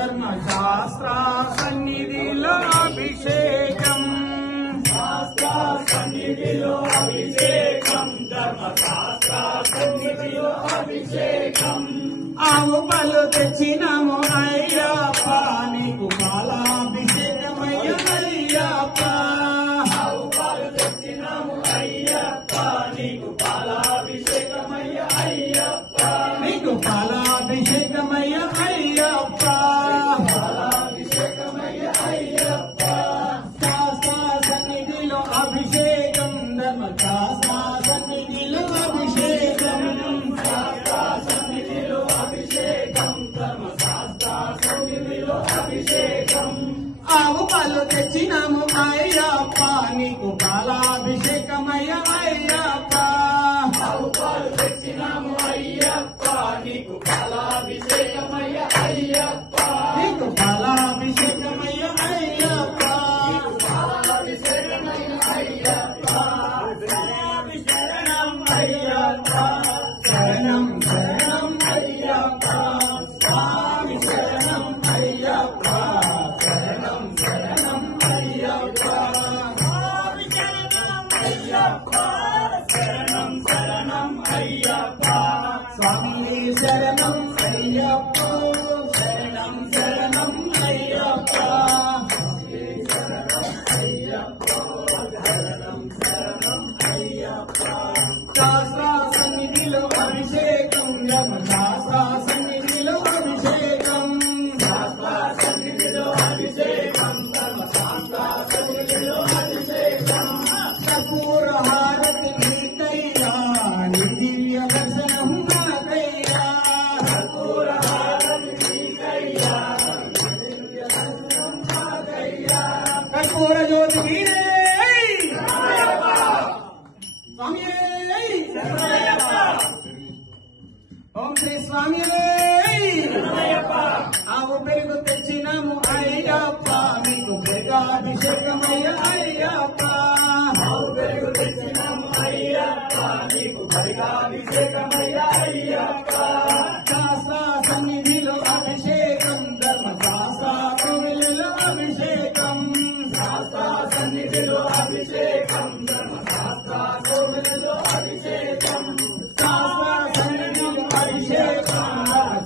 ధర్మశాస్త్ర సన్నిధిలో అభిషేకం శాస్త్ర సన్నిధిలో అభిషేకం ధర్మశాస్త్ర సన్నిధిలో అభిషేకం ఆవు పళ్ళు తెచ్చినాము అయ్యప్ప నీకు పాలాభిషేకమయ్య అయ్యప్ప ఆవు పాలు తెచ్చినాము అయ్యప్ప నీకు పాలాభిషేకమయ్య అయ్యప్ప నీకు పాలాభిషేకమయ్య అయ్యప్ప పాలాభిషేకమయ్య అయ్యప్ప శాస్త్ర సన్నిధిలో అభిషేకం ధర్మశాస్త్ర సన్నిధిలో అభిషేకం శాస్త్ర సన్నిధిలో అభిషేకం ధర్మశాస్త్ర సన్నిధిలో అభిషేకం ఆవు పాలు తెచ్చినాము అయ్యప్ప నీకు పాలాభిషేకమయ్య అయ్యప్ప ఆవు పాలు తెచ్చినాము అయ్యప్ప నీకు పాలాభిషేకమయ్య అయ్యప్ప నీకు పాలాభిషేకమయ్య అయ్యప్ప పాలాభిషేకమయ్య అయ్యప్ప శరణం అయ్యప్ప శరణం శరణం అయ్యప్ప స్వామి శరణం అయ్యప్ప శరణం శరణం అయ్యప్ప స్వామి శరణం అయ్యప్ప శరణం శరణం అయ్యప్ప స్వామి శరణం అయ్యప్ప శరణం శరణం అయ్యప్ప శరణం అయ్యప్ప శరణం శరణం అయ్యప్ప శాస్త్ర సన్నిధిలో అభిషేకం ధర్మశాస్త్ర సన్నిధిలో అభిషేకం శాస్త్ర సన్నిధిలో అభిషేకం ధర్మశాస్త్ర సన్నిధిలో అభిషేకం కర్పూర హారతి నీకయ్యా నీ దివ్య దర్శనం నాకయ్యా కర్పూర హారతి నీకయ్యా నీ దివ్య దర్శనం నాకయ్యా కర్పూర జ్యోతి వీడే స్వామి ఓం శ్రీ స్వామి ఆవు పెరుగు తెచ్చినాము అయ్యప్ప మీకు పెరుగాభిషేకమయ్య అయ్యప్ప ఆవు పెరుగు తెచ్చినాము అయ్యప్ప మీకు పెరుగాభిషేకమయ్య అయ్యప్ప శాస్త్ర సన్నిధిలో అభిషేకం ధర్మశాస్త్ర కోవిలలో అభిషేకం శాస్త్ర సన్నిధిలో అభిషేకం ధర్మశాస్త్ర కోవిలలో అభిషేకం శాస్త్ర సన్నిధిలో అభిషేకం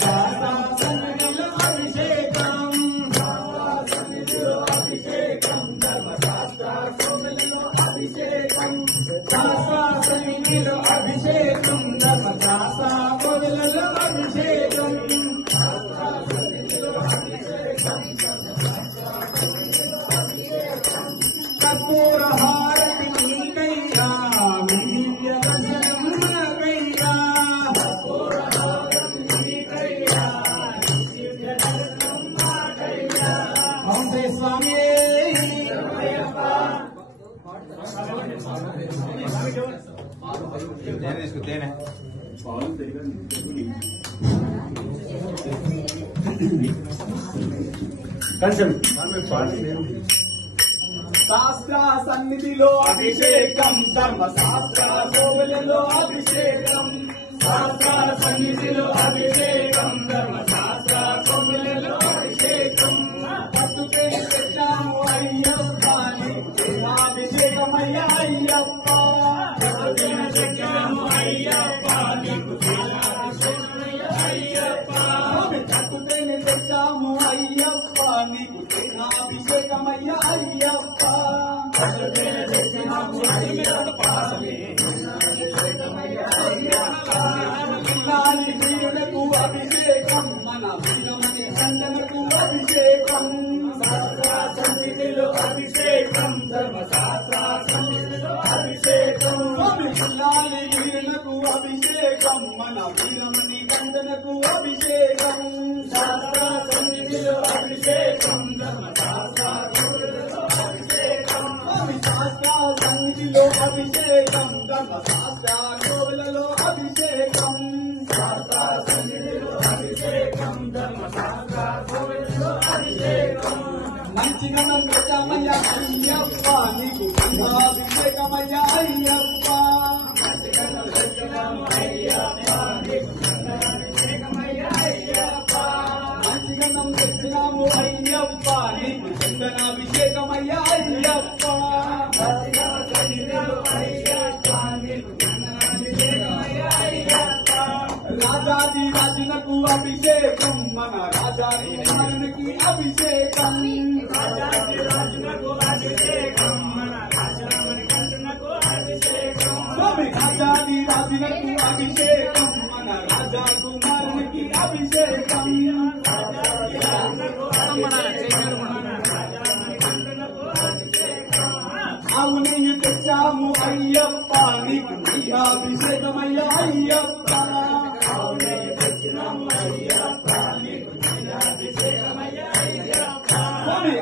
ధర్మశాస్త్ర సన్నిధిలో అభిషేకం శాస్త్ర సన్నిధిలో అభిషేకం ధర్మశాస్త్ర కోవిలలో అభిషేకం శాస్త్ర సన్నిధిలో అభిషేకం ధర్మశాస్త్ర కోవిలలో అభిషేకం శాస్త్ర సన్నిధిలో అభిషేకం కర్పూర హారతి నీకయ్యా మీ దివ్య దర్శనం నాకయ్యా కర్పూర హారతి నీకయ్యా నీ దివ్య దర్శనం నాకయ్యా ఓం శ్రీ స్వామి శాస్త్ర సన్నిధిలో అభిషేకం ధర్మశాస్త్ర కోవిలలో అభిషేకం శాస్త్ర సన్నిధిలో అభిషేకం ధర్మశాస్త్ర కోవిలలో అభిషేకం పట్టుకే తెచ్చాము అయ్యప్ప అభిషేకమయ్య అయ్యప్ప తెచ్చాము అయ్యప్ప నీకు అయ్యప్ప పట్టుకే తెచ్చాము అయ్యప్ప నీకు అభిషేకమయ్య అయ్యప్ప తెచ్చినాము అయ్యప్ప వీరులకు అభిషేకం మన వీరమణి కండలకు అభిషేకం శాస్త్ర సన్నిధిలో అభిషేకం ధర్మశాస్త్ర సన్నిధిలో అభిషేకం వీరులకు అభిషేకం మన వీరమణి కండలకు అభిషేకం శాస్త్ర సన్నిధిలో అభిషేకం ధర్మశాస్త్ర అభిషేకం శాస్త్ర సన్నిధిలో అభిషేకం ధర్మశాస్త్ర కోవిలలో అభిషేకం శాస్త్ర సన్నిధిలో అభిషేకం ధర్మశాస్త్ర కోవిలలో అభిషేకం మంచిగా నమ్మకమయ్య అయ్యప్ప నీకు అభిషేకమయ్య అయ్యప్ప మంచిగా అయ్యప్ప నీకు అభిషేకమయ్య అయ్యప్ప మంచిగా తెచ్చినాము అయ్యప్ప నీకు చందనాభిషేకమయ్యా అయ్యప్ప రాజాది రాజునకు అభిషేకం మన రాజాది రాజునికి అభిషేకం స్వామి రాజాది రాజునకు అభిషేకం మన రాజా కుమారునికి అభిషేకం అవుని తెచ్చాము అయ్యప్ప నీకు అభిషేకమయ్యా అయ్యప్ప స్వామి